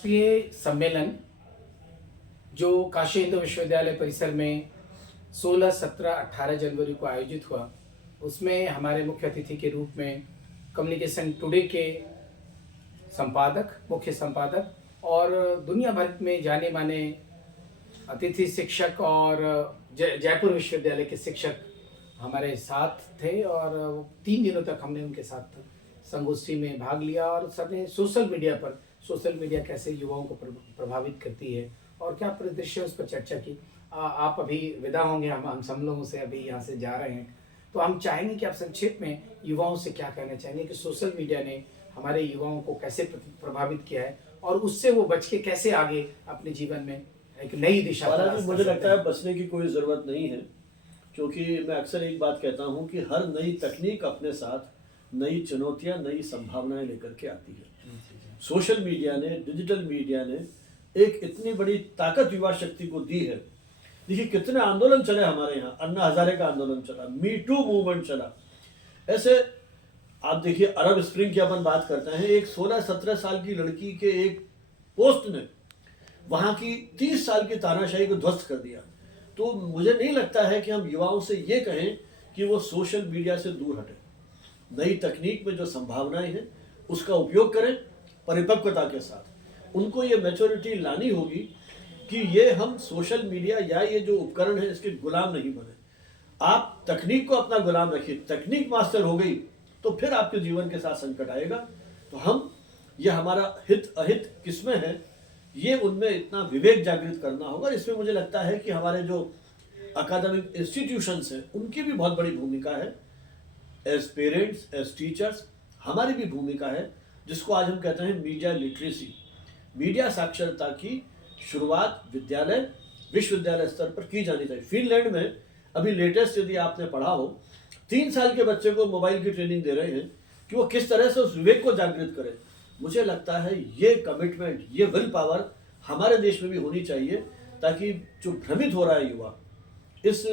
अंतर्राष्ट्रीय सम्मेलन जो काशी हिंदू विश्वविद्यालय परिसर में 16, 17, 18 जनवरी को आयोजित हुआ, उसमें हमारे मुख्य अतिथि के रूप में कम्युनिकेशन टुडे के मुख्य संपादक और दुनिया भर में जाने माने अतिथि शिक्षक और जयपुर विश्वविद्यालय के शिक्षक हमारे साथ थे और 3 दिनों तक हमने उनके साथ संगोष्ठी में भाग लिया और सबने सोशल मीडिया कैसे युवाओं को प्रभावित करती है और क्या परिदृश्य है उस पर चर्चा की। आप अभी विदा होंगे, हम लोगों से अभी यहाँ से जा रहे हैं, तो हम चाहेंगे कि आप संक्षेप में युवाओं से क्या कहना चाहेंगे कि सोशल मीडिया ने हमारे युवाओं को कैसे प्रभावित किया है और उससे वो बच के कैसे आगे अपने जीवन में एक नई दिशा। हालांकि मुझे लगता है बचने की कोई ज़रूरत नहीं है, क्योंकि मैं अक्सर एक बात कहता हूँ कि हर नई तकनीक अपने साथ नई चुनौतियाँ, नई संभावनाएं लेकर के आती है। सोशल मीडिया ने, डिजिटल मीडिया ने एक इतनी बड़ी ताकत युवा शक्ति को दी है। देखिए कितने आंदोलन चले हमारे यहाँ, अन्ना हजारे का आंदोलन चला, मी टू मूवमेंट चला। ऐसे आप देखिए अरब स्प्रिंग की अपन बात करते हैं, एक 16-17 साल की लड़की के एक पोस्ट ने वहाँ की 30 साल की तानाशाही को ध्वस्त कर दिया। तो मुझे नहीं लगता है कि हम युवाओं से ये कहें कि वो सोशल मीडिया से दूर हटें। नई तकनीक में जो संभावनाएं हैं उसका उपयोग करें परिपक्वता के साथ। उनको ये मैच्योरिटी लानी होगी कि ये हम सोशल मीडिया या ये जो उपकरण है इसके गुलाम नहीं बने। आप तकनीक को अपना गुलाम रखिए, तकनीक मास्टर हो गई तो फिर आपके जीवन के साथ संकट आएगा। तो हम ये हमारा हित अहित किसमें है, ये उनमें इतना विवेक जागृत करना होगा। इसमें मुझे लगता है कि हमारे जो अकादमिक इंस्टीट्यूशंस हैं उनकी भी बहुत बड़ी भूमिका है। एज पेरेंट्स, एज टीचर्स हमारी भी भूमिका है, जिसको आज हम कहते हैं मीडिया लिटरेसी। मीडिया साक्षरता की शुरुआत विद्यालय, विश्वविद्यालय स्तर पर की जानी चाहिए। फिनलैंड में अभी लेटेस्ट यदि आपने पढ़ा हो, 3 साल के बच्चे को मोबाइल की ट्रेनिंग दे रहे हैं कि वो किस तरह से उस विवेक को जागृत करे। मुझे लगता है ये कमिटमेंट, ये विल पावर हमारे देश में भी होनी चाहिए, ताकि जो भ्रमित हो रहा है युवा इस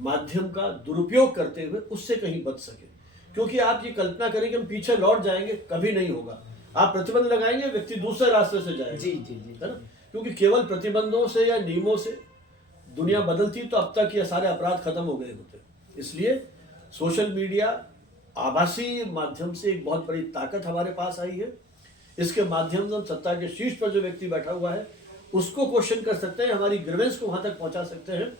माध्यम का दुरुपयोग करते हुए उससे कहीं बच सके। क्योंकि आप ये कल्पना करें कि हम पीछे लौट जाएंगे, कभी नहीं होगा। आप प्रतिबंध लगाएंगे, व्यक्ति दूसरे रास्ते से जाएगा। जी जी जी, है ना? क्योंकि केवल प्रतिबंधों से या नियमों से दुनिया बदलती तो अब तक ये सारे अपराध खत्म हो गए होते। इसलिए सोशल मीडिया आभासी माध्यम से एक बहुत बड़ी ताकत हमारे पास आई है। इसके माध्यम से हम सत्ता के शीर्ष पर जो व्यक्ति बैठा हुआ है उसको क्वेश्चन कर सकते हैं, हमारी ग्रीवेंस को वहां तक पहुंचा सकते हैं।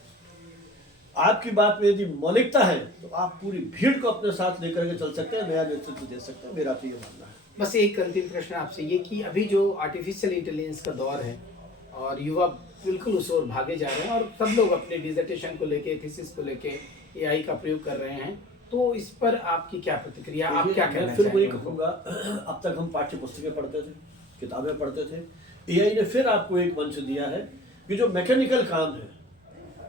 आपकी बात में यदि मौलिकता है तो आप पूरी भीड़ को अपने साथ लेकर के चल सकते हैं, नया नेतृत्व दे सकते हैं। मेरा तो ये मानना है। बस एक अंतिम प्रश्न आपसे ये कि अभी जो आर्टिफिशियल इंटेलिजेंस का दौर है और युवा बिल्कुल उस ओर भागे जा रहे हैं और सब लोग अपने डिसर्टेशन को लेके, थीसिस को लेके एआई का प्रयोग कर रहे हैं, तो इस पर आपकी क्या प्रतिक्रिया, आप क्या कहना चाहेंगे? फिर वही कहूँगा, अब तक हम पाठ्य पुस्तकें पढ़ते थे, किताबें पढ़ते थे। एआई ने फिर आपको एक मंच दिया है कि जो मैकेनिकल काम है,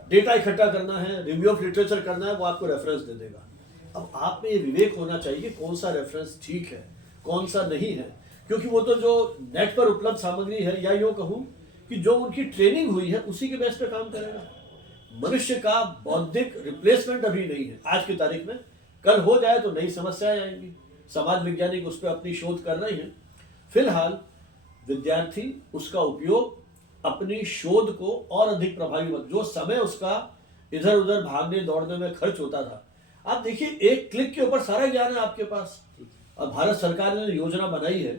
डेटा इकट्ठा करना है, रिव्यू ऑफ लिटरेचर करना है, वो आपको रेफरेंस दे देगा। अब आप में ये विवेक होना चाहिए कौन सा रेफरेंस ठीक है, कौन सा नहीं है। क्योंकि वो तो जो नेट पर उपलब्ध सामग्री है, या यूँ कहूँ कि जो उनकी ट्रेनिंग हुई है उसी के बेस पे काम करेगा। मनुष्य का बौद्धिक रिप्लेसमेंट अभी नहीं है आज की तारीख में। कल हो जाए तो नई समस्याएं आएंगी। समाज वैज्ञानिक उस पर अपनी शोध कर रहे हैं। फिलहाल विद्यार्थी उसका उपयोग अपनी शोध को और अधिक प्रभावी जो समय उसका इधर उधर भागने दौड़ने में खर्च होता था, आप देखिए एक क्लिक के ऊपर सारा ज्ञान है आपके पास। और भारत सरकार ने योजना बनाई है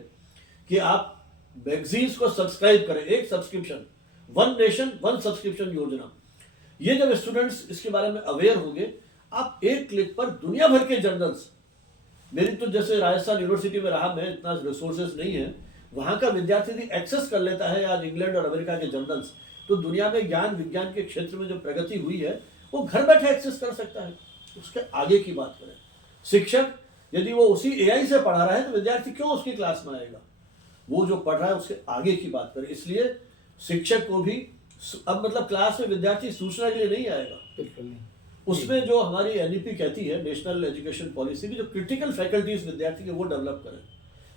कि आप मैगजीन्स को सब्सक्राइब करें, एक सब्सक्रिप्शन, 1 नेशन 1 सब्सक्रिप्शन योजना। ये जब स्टूडेंट्स इसके बारे में अवेयर होंगे, आप एक क्लिक पर दुनिया भर के जर्नल्स, मेरी तो जैसे राजस्थान यूनिवर्सिटी में रहा, मैं इतना रिसोर्सेज नहीं है, वहाँ का विद्यार्थी यदि एक्सेस कर लेता है आज इंग्लैंड और अमेरिका के जर्नल्स, तो दुनिया में ज्ञान विज्ञान के क्षेत्र में जो प्रगति हुई है वो घर बैठे एक्सेस कर सकता है। उसके आगे की बात करें, शिक्षक यदि वो उसी एआई से पढ़ा रहा है तो विद्यार्थी क्यों उसकी क्लास में आएगा? वो जो पढ़ रहा है उसके आगे की बात करें। इसलिए शिक्षक को भी अब मतलब क्लास में विद्यार्थी सूचना के लिए नहीं आएगा, बिल्कुल नहीं। उसमें जो हमारी एनईपी कहती है, नेशनल एजुकेशन पॉलिसी की, जो क्रिटिकल फैकल्टीज विद्यार्थी के वो डेवलप करें।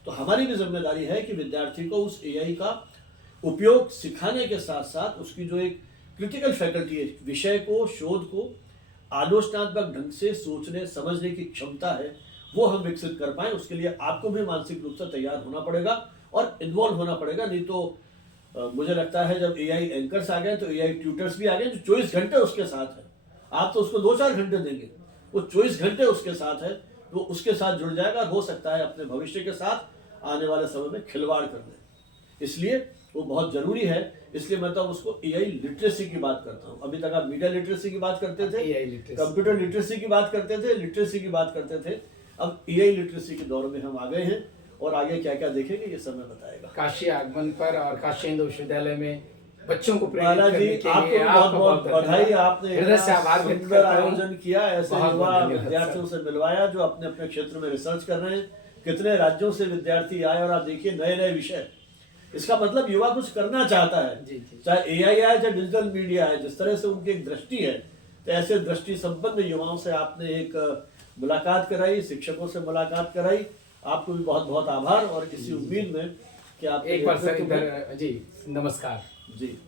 तो हमारी भी जिम्मेदारी है कि विद्यार्थी को उस एआई का उपयोग सिखाने के साथ साथ उसकी जो एक क्रिटिकल फैकल्टी है, विषय को, शोध को आलोचनात्मक ढंग से सोचने समझने की क्षमता है, वो हम विकसित कर पाए। उसके लिए आपको भी मानसिक रूप से तैयार होना पड़ेगा और इन्वॉल्व होना पड़ेगा। नहीं तो मुझे लगता है जब एआई एंकर्स आ गए तो एआई ट्यूटर्स भी आ गए जो 24 घंटे उसके साथ है। आप तो उसको 2-4 घंटे देंगे, वो 24 घंटे उसके साथ है, वो उसके साथ जुड़ जाएगा और हो सकता है अपने भविष्य के साथ आने वाले समय में खिलवाड़ कर दे। इसलिए वो बहुत जरूरी है। इसलिए मैं तो उसको एआई लिटरेसी की बात करता हूँ। अभी तक आप मीडिया लिटरेसी की बात करते थे, AI literacy। कंप्यूटर लिटरेसी की बात करते थे, लिटरेसी की बात करते थे, अब एआई लिटरेसी के दौर में हम आ गए हैं और आगे क्या क्या देखेंगे ये समय बताएगा। काशी आगमन पर और काशी हिंदू विश्वविद्यालय में बच्चों को प्रेरित बाला करने जी के आपको लिए भी बहुत बहुत बहुत बधाई। आपने हृदय से इतना आभार व्यक्त सुंदर करता हूं। आयोजन किया, ऐसे बहुत युवा बहुत धन्यवाद विद्यार्थियों सर। से मिलवाया जो अपने अपने क्षेत्र में रिसर्च कर रहे हैं। कितने राज्यों से विद्यार्थी आए और आप देखिए नए नए विषय। इसका मतलब युवा कुछ करना चाहता है, जी, जी। चाहे एआई आए चाहे डिजिटल मीडिया है। जिस तरह से उनकी एक दृष्टि है, तो ऐसे दृष्टि संपन्न युवाओं से आपने एक मुलाकात कराई, शिक्षकों से मुलाकात कराई। आपको भी बहुत बहुत आभार और इसी उम्मीद में कि आप एक बार सर इधर जी नमस्कार जी